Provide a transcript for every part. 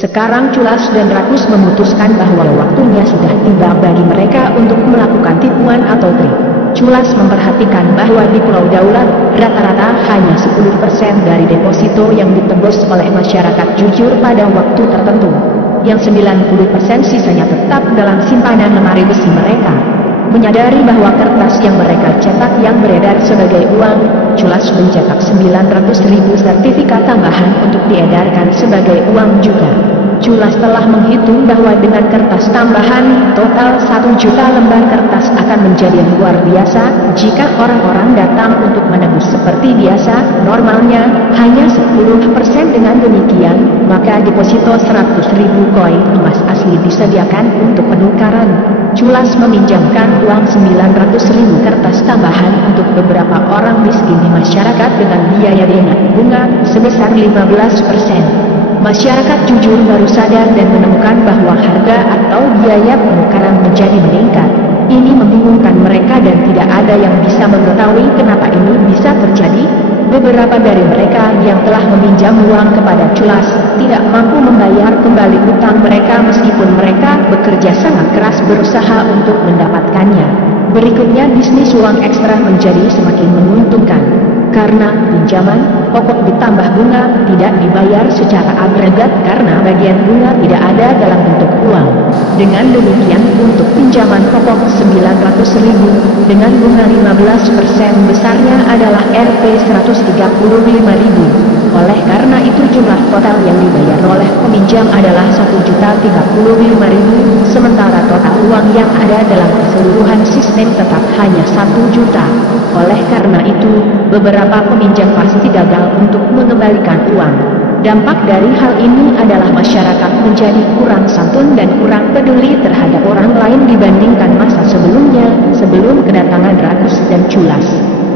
Sekarang Culas dan Rakus memutuskan bahwa waktunya sudah tiba bagi mereka untuk melakukan tipuan atau trik. Culas memperhatikan bahwa di Pulau Daulat, rata-rata hanya 10% dari deposito yang ditebus oleh masyarakat jujur pada waktu tertentu. Yang 90% sisanya tetap dalam simpanan lemari besi mereka. Menyadari bahwa kertas yang mereka cetak yang beredar sebagai uang, Culas mencetak 900.000 sertifikat tambahan untuk diedarkan sebagai uang juga. Culas telah menghitung bahwa dengan kertas tambahan, total 1 juta lembar kertas akan menjadi luar biasa. Jika orang-orang datang untuk menebus seperti biasa, normalnya hanya 10%. Dengan demikian, maka deposito 100.000 koin emas asli disediakan untuk penukaran. Culas meminjamkan uang 900.000 kertas tambahan untuk beberapa orang miskin di masyarakat dengan biaya bunga sebesar 15%. Masyarakat jujur baru sadar dan menemukan bahwa harga atau biaya penukaran menjadi meningkat. Ini membingungkan mereka dan tidak ada yang bisa mengetahui kenapa ini bisa terjadi. Beberapa dari mereka yang telah meminjam uang kepada Culas tidak mampu membayar kembali utang mereka meskipun mereka bekerja sangat keras berusaha untuk mendapatkannya. Berikutnya bisnis uang ekstra menjadi semakin menguntungkan. Karena pinjaman pokok ditambah bunga tidak dibayar secara agregat karena bagian bunga tidak ada dalam bentuk uang. Dengan demikian untuk pinjaman pokok 900.000 dengan bunga 15% besarnya adalah Rp 135.000. Oleh karena itu jumlah total yang dibayar oleh peminjam adalah 1.035.000, sementara total uang yang ada dalam keseluruhan sistem tetap hanya 1 juta. Oleh karena itu, beberapa peminjam pasti gagal untuk mengembalikan uang. Dampak dari hal ini adalah masyarakat menjadi kurang santun dan kurang peduli terhadap orang lain dibandingkan masa sebelumnya, sebelum kedatangan Rakus dan Culas.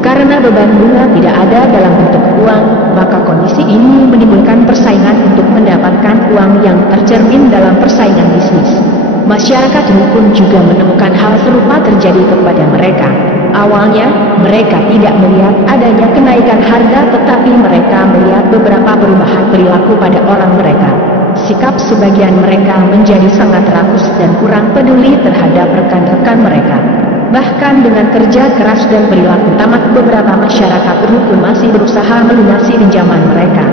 Karena beban bunga tidak ada dalam bentuk uang, maka kondisi ini menimbulkan persaingan untuk mendapatkan uang yang tercermin dalam persaingan bisnis. Masyarakat rukun juga menemukan hal serupa terjadi kepada mereka. Awalnya, mereka tidak melihat adanya kenaikan harga tetapi mereka melihat beberapa perubahan perilaku pada orang mereka. Sikap sebagian mereka menjadi sangat rakus dan kurang peduli terhadap rekan-rekan mereka. Bahkan dengan kerja keras dan perilaku tamat beberapa masyarakat rukun masih berusaha melunasi pinjaman mereka.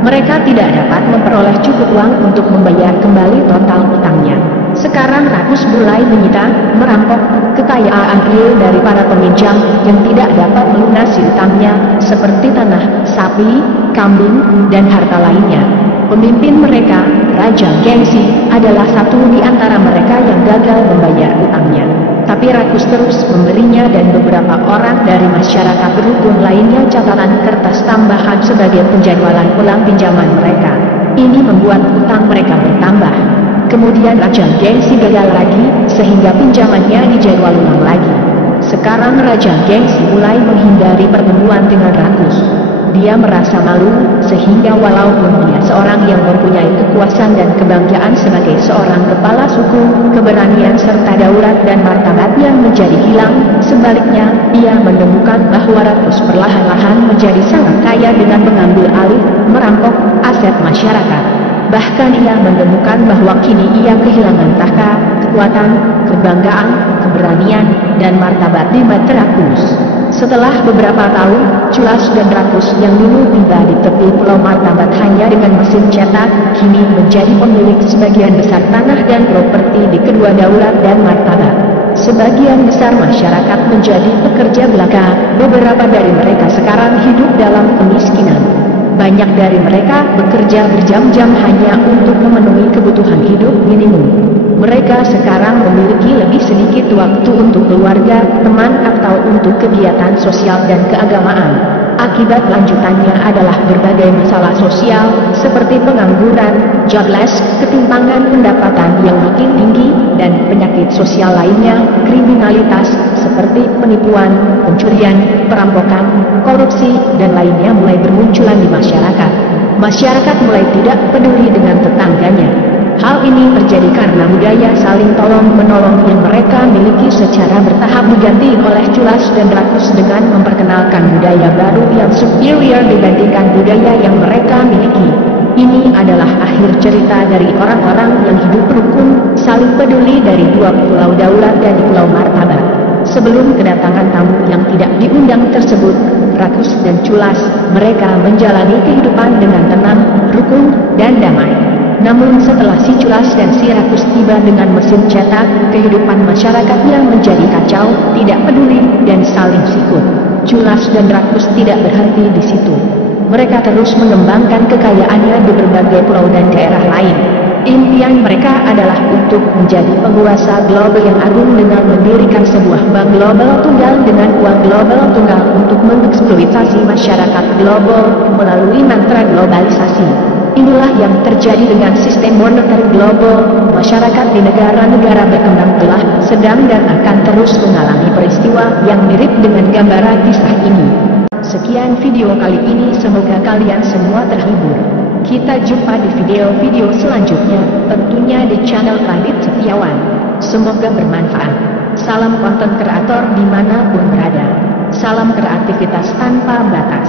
Mereka tidak dapat memperoleh cukup uang untuk membayar kembali total utangnya. Sekarang Rakus mulai menyita, merampok kekayaan real dari para peminjam yang tidak dapat melunasi utangnya, seperti tanah, sapi, kambing, dan harta lainnya. Pemimpin mereka, Raja Gengsi, adalah satu di antara mereka yang gagal membayar utangnya. Tapi Rakus terus memberinya dan beberapa orang dari masyarakat rukun lainnya catatan kertas tambahan sebagai penjadwalan ulang pinjaman mereka. Ini membuat utang mereka bertambah. Kemudian Raja Gengsi gagal lagi, sehingga pinjamannya dijadwal ulang lagi. Sekarang Raja Gengsi mulai menghindari pertemuan dengan Rakus. Dia merasa malu, sehingga walaupun dia seorang yang mempunyai kekuasaan dan kebanggaan sebagai seorang kepala suku, keberanian serta daulat dan martabatnya menjadi hilang. Sebaliknya, ia menemukan bahwa Rakus perlahan-lahan menjadi sangat kaya dengan mengambil alih, merampok aset masyarakat. Bahkan ia menemukan bahwa kini ia kehilangan tahta, kekuatan, kebanggaan, keberanian, dan martabat di mata Rakus. Setelah beberapa tahun, Culas dan Rakus yang dulu tiba di tepi pulau martabat hanya dengan mesin cetak, kini menjadi pemilik sebagian besar tanah dan properti di kedua daulat dan martabat. Sebagian besar masyarakat menjadi pekerja belaka, beberapa dari mereka sekarang hidup dalam kemiskinan. Banyak dari mereka bekerja berjam-jam hanya untuk memenuhi kebutuhan hidup minimum. Mereka sekarang memiliki lebih sedikit waktu untuk keluarga, teman atau untuk kegiatan sosial dan keagamaan. Akibat lanjutannya adalah berbagai masalah sosial, seperti pengangguran, jobless, ketimpangan pendapatan yang makin tinggi, dan penyakit sosial lainnya, kriminalitas, seperti penipuan, pencurian, perampokan, korupsi, dan lainnya mulai bermunculan di masyarakat. Masyarakat mulai tidak peduli dengan tetangganya. Hal ini terjadi karena budaya saling tolong-menolong yang mereka miliki secara bertahap diganti oleh Culas dan Rakus dengan memperkenalkan budaya baru yang superior dibandingkan budaya yang mereka miliki. Ini adalah akhir cerita dari orang-orang yang hidup rukun, saling peduli dari dua pulau Daulat dan Pulau Martabat. Sebelum kedatangan tamu yang tidak diundang tersebut, Rakus dan Culas, mereka menjalani kehidupan dengan tenang, rukun, dan damai. Namun setelah si Culas dan si Rakus tiba dengan mesin cetak, kehidupan masyarakatnya menjadi kacau, tidak peduli, dan saling sikut. Culas dan Rakus tidak berhenti di situ. Mereka terus mengembangkan kekayaannya di berbagai pulau dan daerah lain. Impian mereka adalah untuk menjadi penguasa global yang agung dengan mendirikan sebuah bank global tunggal dengan uang global tunggal untuk mengeksploitasi masyarakat global melalui mantra globalisasi. Inilah yang terjadi dengan sistem moneter global. Masyarakat di negara-negara berkembang telah, sedang dan akan terus mengalami peristiwa yang mirip dengan gambaran kisah ini. Sekian video kali ini, semoga kalian semua terhibur. Kita jumpa di video-video selanjutnya, tentunya di channel Radit Setiawan. Semoga bermanfaat. Salam konten kreator dimanapun berada. Salam kreativitas tanpa batas.